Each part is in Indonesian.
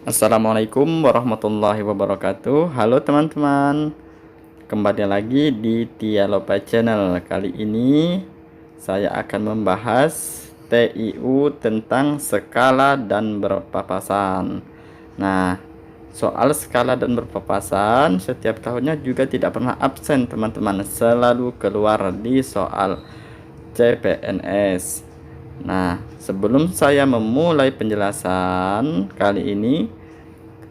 Assalamualaikum warahmatullahi wabarakatuh. Halo teman-teman, kembali lagi di Tialopa Channel. Kali ini saya akan membahas TIU tentang skala dan berpapasan. Nah, soal skala dan berpapasan setiap tahunnya juga tidak pernah absen teman-teman, selalu keluar di soal CPNS. Nah, sebelum saya memulai penjelasan kali ini,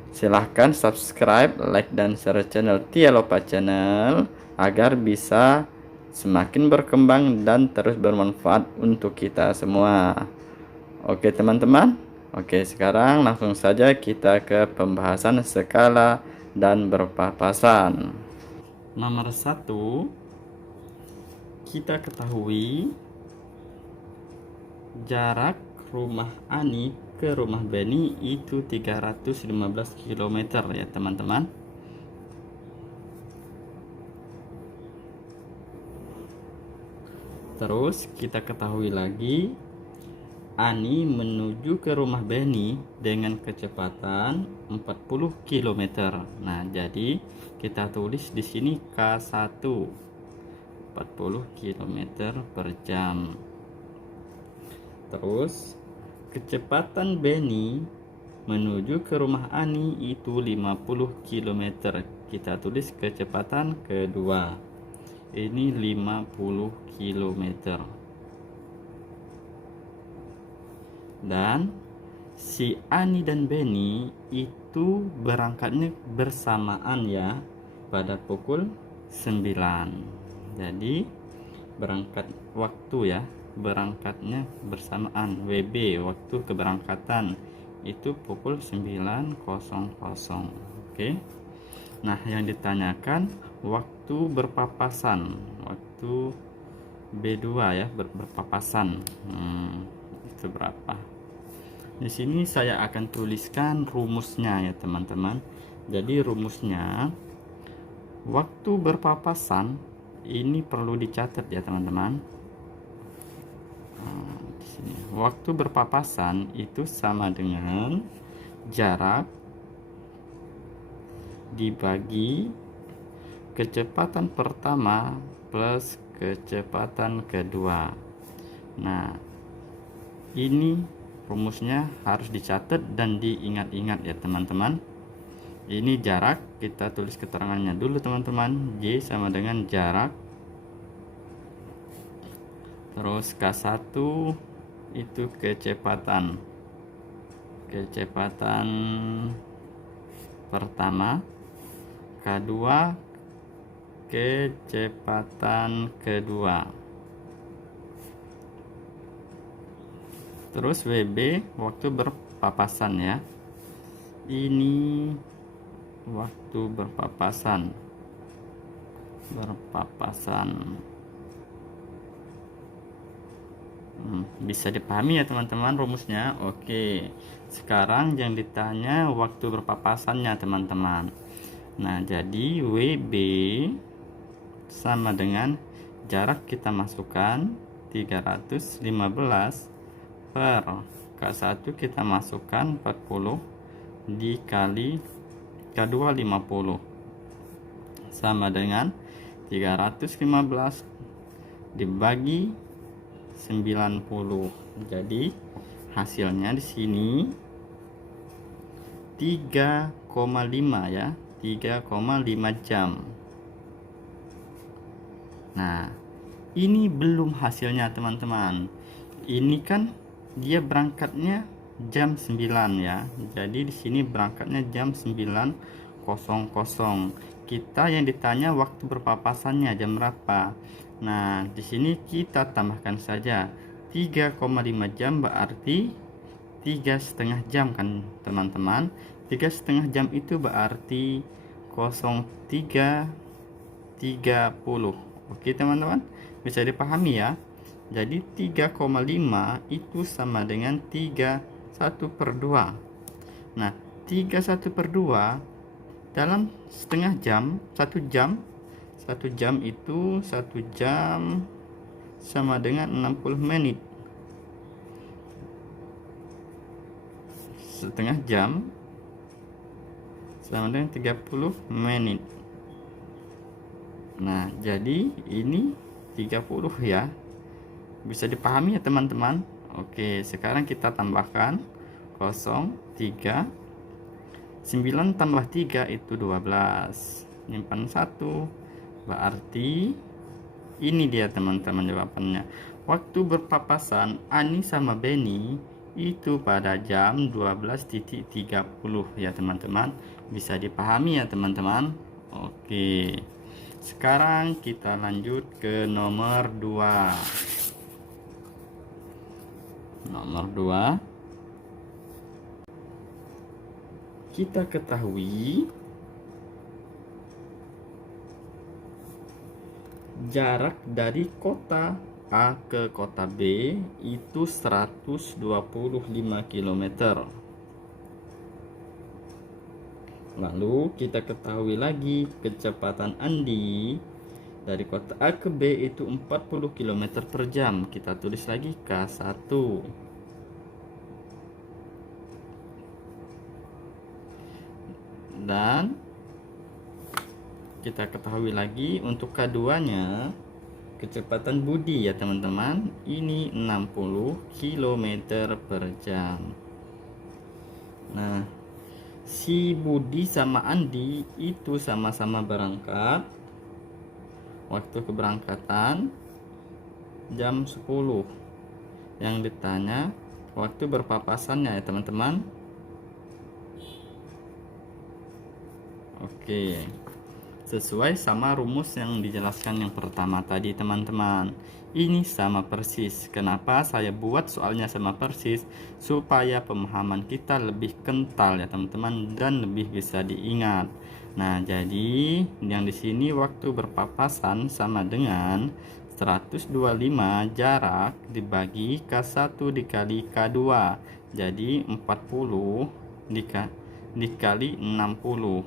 silahkan subscribe, like, dan share channel Tialopa Channel agar bisa semakin berkembang dan terus bermanfaat untuk kita semua. Oke teman-teman, oke sekarang langsung saja kita ke pembahasan skala dan berpapasan. Nomor 1, kita ketahui jarak rumah Ani ke rumah Beni itu 315 km ya teman-teman. Terus kita ketahui lagi Ani menuju ke rumah Beni dengan kecepatan 40 km. Nah, jadi kita tulis di sini K1 40 km per jam. Terus kecepatan Beni menuju ke rumah Ani itu 50 km. Kita tulis kecepatan kedua. Ini 50 km. Dan si Ani dan Beni itu berangkatnya bersamaan ya, pada pukul 9. Jadi berangkat waktu ya, berangkatnya bersamaan. WB waktu keberangkatan itu pukul 9.00. Oke. Nah, yang ditanyakan waktu berpapasan, waktu B2 ya, berpapasan. Itu berapa? Di sini saya akan tuliskan rumusnya ya teman-teman. Jadi rumusnya waktu berpapasan ini perlu dicatat ya teman-teman. Di sini waktu berpapasan itu sama dengan jarak dibagi kecepatan pertama plus kecepatan kedua. Nah, ini rumusnya harus dicatat dan diingat-ingat ya teman-teman. Ini jarak, kita tulis keterangannya dulu teman-teman. J sama dengan jarak, terus K1 itu kecepatan pertama, K2 kecepatan kedua, terus WB waktu berpapasan ya. Ini waktu berpapasan. Bisa dipahami ya teman-teman rumusnya. Oke, sekarang yang ditanya waktu berpapasannya teman-teman. Nah, jadi WB sama dengan jarak kita masukkan 315 per K1 kita masukkan 40 dikali K2 50 sama dengan 315 dibagi 90. Jadi hasilnya di sini 3,5 ya, 3,5 jam. Nah, ini belum hasilnya teman-teman. Ini kan dia berangkatnya jam 9 ya. Jadi di sini berangkatnya jam 9.00. Kita yang ditanya waktu berpapasannya jam berapa. Nah, di sini kita tambahkan saja 3,5 jam berarti 3,5 jam kan teman-teman. 3,5 jam itu berarti 03.30. Oke teman-teman, bisa dipahami ya. Jadi 3,5 itu sama dengan 31/2. Nah, 31/2 dalam setengah jam, 1 jam itu 1 jam sama dengan 60 menit. Setengah jam sama dengan 30 menit. Nah, jadi ini 30 ya. Bisa dipahami ya teman-teman. Oke, sekarang kita tambahkan 0,3. 9 tambah 3 itu 12. Nyimpan 1. Berarti ini dia teman-teman jawabannya. Waktu berpapasan Ani sama Benny itu pada jam 12.30 ya teman-teman. Bisa dipahami ya teman-teman. Oke. Sekarang kita lanjut ke nomor 2. Nomor 2, kita ketahui jarak dari kota A ke kota B itu 125 km. Lalu kita ketahui lagi kecepatan Andi dari kota A ke B itu 40 km per jam. Kita tulis lagi K1. Dan kita ketahui lagi untuk K2-nya kecepatan Budi ya teman-teman, ini 60 km per jam. Nah, si Budi sama Andi itu sama-sama berangkat. Waktu keberangkatan jam 10. Yang ditanya waktu berpapasannya ya teman-teman. Oke, sesuai sama rumus yang dijelaskan yang pertama tadi teman-teman. Ini sama persis. Kenapa saya buat soalnya sama persis? Supaya pemahaman kita lebih kental ya teman-teman, dan lebih bisa diingat. Nah, jadi yang di sini waktu berpapasan sama dengan 125 jarak dibagi K1 dikali K2. Jadi 40 dikali 60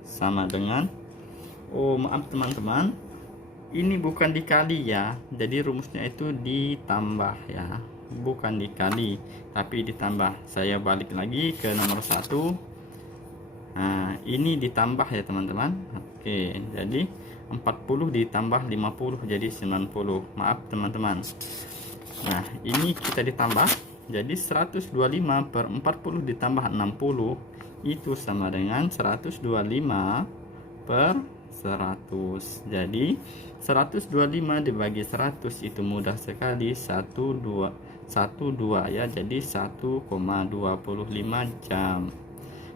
sama dengan, oh maaf teman-teman, ini bukan dikali ya, jadi rumusnya itu ditambah ya, bukan dikali tapi ditambah. Saya balik lagi ke nomor 1. Nah, ini ditambah ya teman-teman. Oke, jadi 40 ditambah 50 jadi 90. Maaf teman-teman. Nah, ini kita ditambah, jadi 125 per 40 ditambah 60 itu sama dengan 125 per 100. Jadi 125 dibagi 100 itu mudah sekali, 12 ya, jadi 1,25 jam.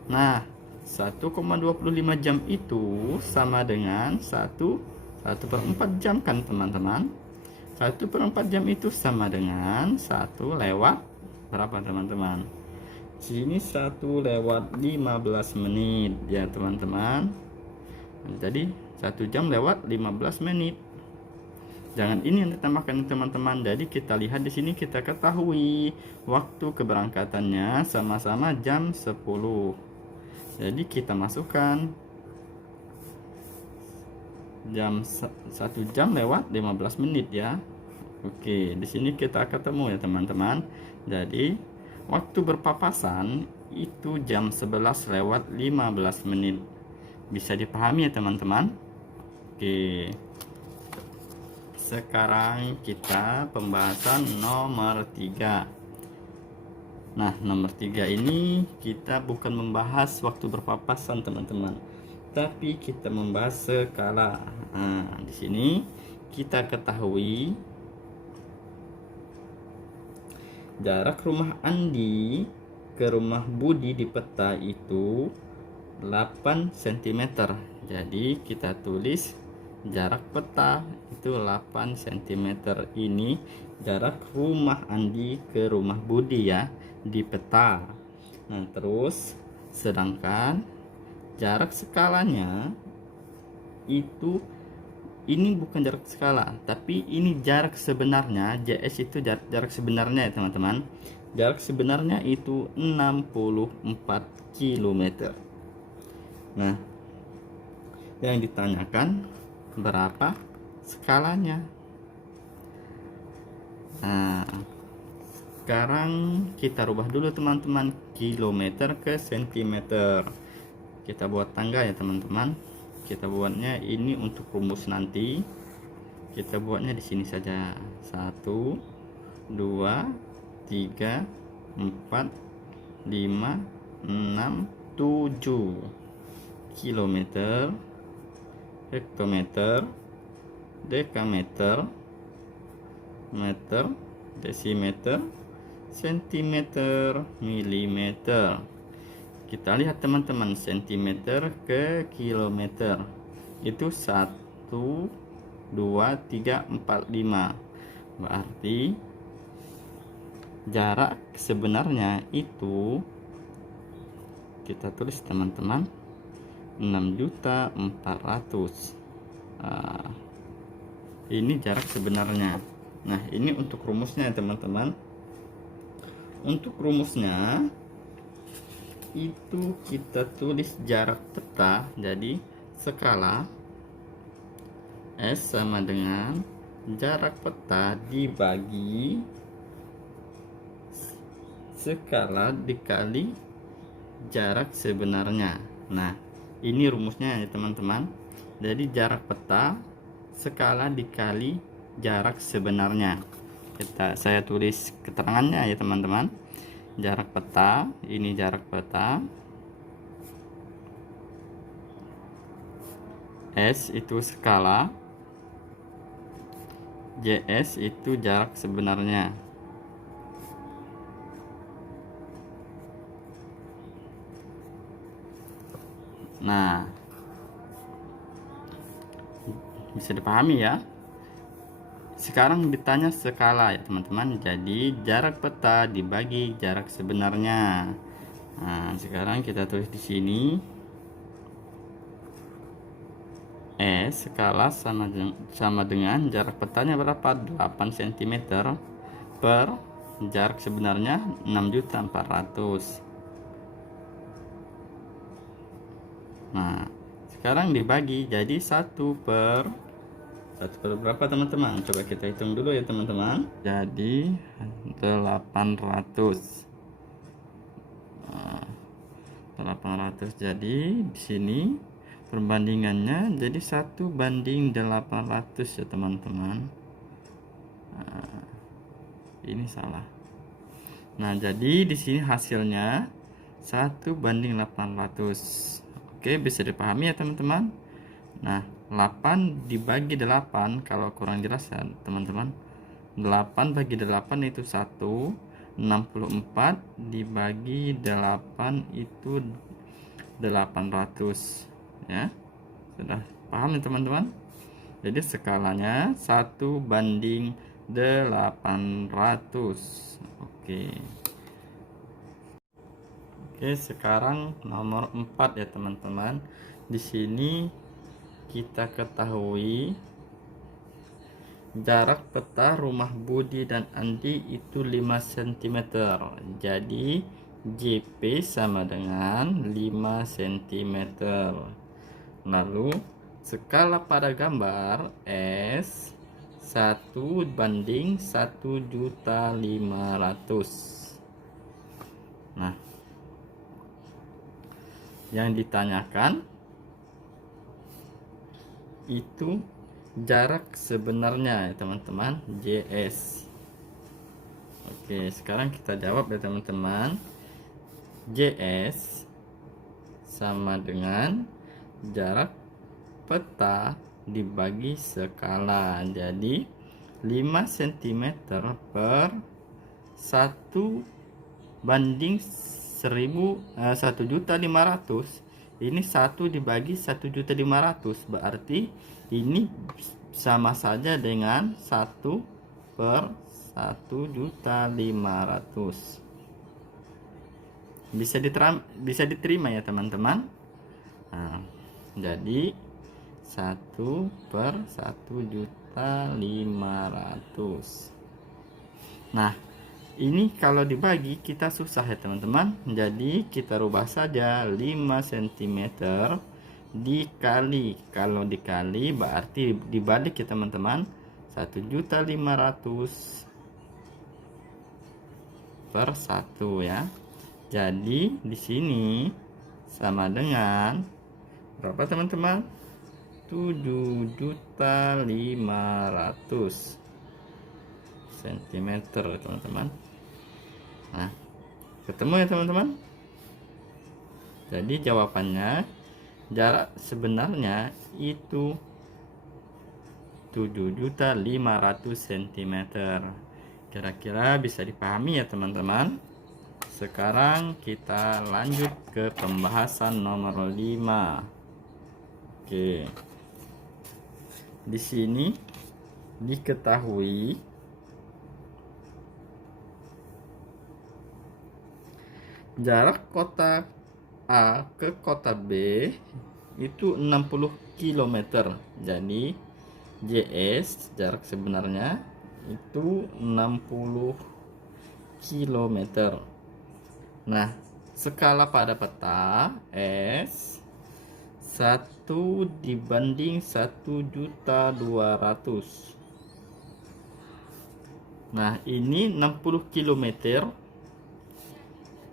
Nah, 1,25 jam itu sama dengan 1/4 jam kan teman-teman. 1/4 jam itu sama dengan 1 lewat berapa teman-teman? Sini 1 lewat 15 menit ya teman-teman. Jadi 1 jam lewat 15 menit. Jangan ini yang ditambahkan teman-teman. Jadi kita lihat di sini, kita ketahui waktu keberangkatannya sama-sama jam 10. Jadi kita masukkan jam 1 jam lewat 15 menit ya. Oke, di sini kita ketemu ya teman-teman. Jadi waktu berpapasan itu jam 11 lewat 15 menit. Bisa dipahami ya teman-teman. Oke. Sekarang kita pembahasan nomor 3. Nah, nomor 3 ini kita bukan membahas waktu berpapasan teman-teman, tapi kita membahas skala. Nah, di sini kita ketahui jarak rumah Andi ke rumah Budi di peta itu 8 cm. Jadi kita tulis jarak peta itu 8 cm. Ini jarak rumah Andi ke rumah Budi ya di peta. Nah, terus sedangkan jarak skalanya itu, ini bukan jarak skala, tapi ini jarak sebenarnya. JS itu jarak sebenarnya ya teman-teman. Jarak sebenarnya itu 64 km. Nah, yang ditanyakan berapa skalanya. Nah, sekarang kita rubah dulu teman-teman, kilometer ke sentimeter. kita buat tangga ya teman-teman. Kita buatnya ini untuk rumus nanti. Kita buatnya di sini saja. 1 2 3 4 5 6 7 kilometer, hektometer, dekameter, meter, desimeter, sentimeter, milimeter. Kita lihat teman-teman, sentimeter ke kilometer itu 1 2 3 4 5. Berarti jarak sebenarnya itu kita tulis teman-teman 6.400.000. Ini jarak sebenarnya. Nah, ini untuk rumusnya teman-teman. Untuk rumusnya itu kita tulis jarak peta. Jadi skala S sama dengan jarak peta dibagi skala dikali jarak sebenarnya. Nah, ini rumusnya ya teman-teman. Jadi jarak peta skala dikali jarak sebenarnya. Saya tulis keterangannya ya teman-teman. Jarak peta, ini jarak peta. S itu skala, JS itu jarak sebenarnya. Nah, bisa dipahami ya. Sekarang ditanya skala ya teman-teman. Jadi jarak peta dibagi jarak sebenarnya. Nah, sekarang kita tulis di sini skala sama dengan jarak petanya berapa? 8 cm per jarak sebenarnya 6.400.000. Nah, sekarang dibagi jadi 1 per berapa teman-teman? Coba kita hitung dulu ya teman-teman. Jadi 800. 800. Jadi di sini perbandingannya jadi 1:800 ya teman-teman. Ini salah. Nah, jadi di sini hasilnya 1:800. Oke, bisa dipahami ya teman-teman. Nah, 8 dibagi 8 kalau kurang jelas ya teman-teman. 8 bagi 8 itu 1. 64 dibagi 8 itu 800 ya. Sudah paham ya teman-teman? Jadi skalanya 1:800. Oke. Oke, sekarang nomor 4 ya teman-teman. Di sini kita ketahui jarak peta rumah Budi dan Andi itu 5 cm. Jadi JP sama dengan 5 cm. Lalu skala pada gambar S 1:1.500.000. Nah, yang ditanyakan itu jarak sebenarnya ya teman-teman, JS. Oke, sekarang kita jawab ya teman-teman. JS sama dengan jarak peta dibagi skala. Jadi 5 cm per 1:1.500.000. Ini 1 dibagi 1.500.000, berarti ini sama saja dengan 1 per 1.500.000. Bisa diterima ya teman-teman. Nah, jadi 1 per 1.500.000. Nah, ini kalau dibagi kita susah ya teman-teman. Jadi kita rubah saja 5 cm dikali. Kalau dikali berarti dibalik ya teman-teman. 1.500.000 per 1 ya. Jadi di sini 1 sama dengan berapa teman-teman? 7.500.000 cm teman-teman. Nah, ketemu ya teman-teman. Jadi jawabannya jarak sebenarnya itu 7.500.000 cm. Kira-kira bisa dipahami ya teman-teman. Sekarang kita lanjut ke pembahasan nomor 5. Oke. Di sini diketahui jarak kota A ke kota B itu 60 km. Jadi JS jarak sebenarnya itu 60 km. Nah, skala pada peta S 1 dibanding 1.200.000. Nah, ini 60 km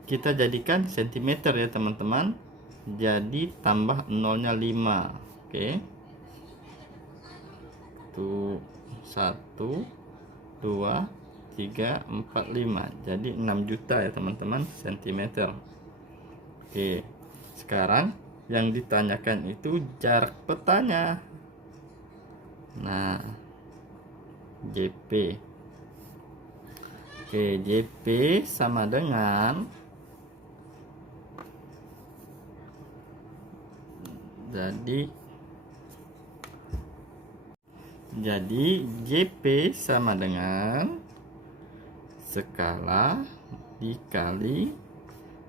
kita jadikan cm ya teman-teman. Jadi tambah nolnya 5. Oke. Tuh 1 2 3 4 5. Jadi 6 juta ya teman-teman cm. Oke. Sekarang yang ditanyakan itu jarak petanya. Nah, JP. Oke, JP sama dengan jadi JP sama dengan skala dikali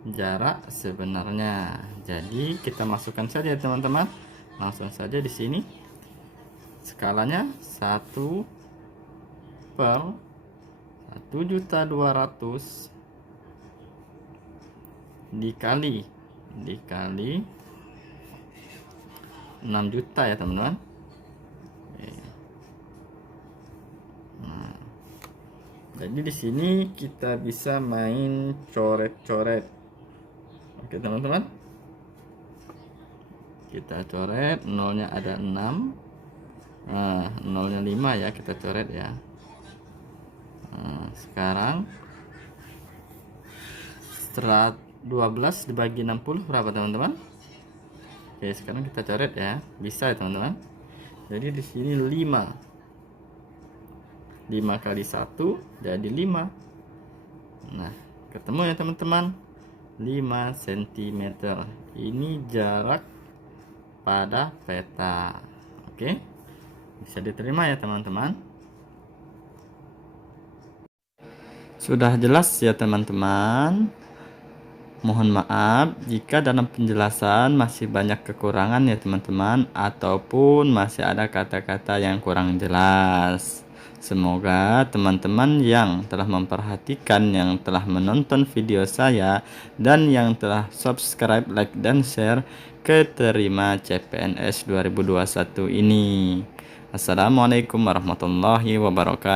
jarak sebenarnya. Jadi kita masukkan saja teman-teman. Langsung saja di sini. Skalanya 1 per 1.200.000 dikali 6 juta ya teman-teman. Nah, jadi di sini kita bisa main coret-coret. Oke teman-teman, kita coret. Nolnya ada 6. Nah, nolnya 5 ya, kita coret ya. Nah, sekarang 12 dibagi 60 berapa teman-teman? Oke, sekarang kita coret ya. Bisa ya teman-teman. Jadi di sini 5 kali 1 jadi 5. Nah, ketemu ya teman-teman. 5 cm. Ini jarak pada peta. Oke. Bisa diterima ya teman-teman. Sudah jelas ya teman-teman. Mohon maaf jika dalam penjelasan masih banyak kekurangan ya teman-teman, ataupun masih ada kata-kata yang kurang jelas. Semoga teman-teman yang telah memperhatikan, yang telah menonton video saya, dan yang telah subscribe, like, dan share keterima CPNS 2021 ini. Assalamualaikum warahmatullahi wabarakatuh.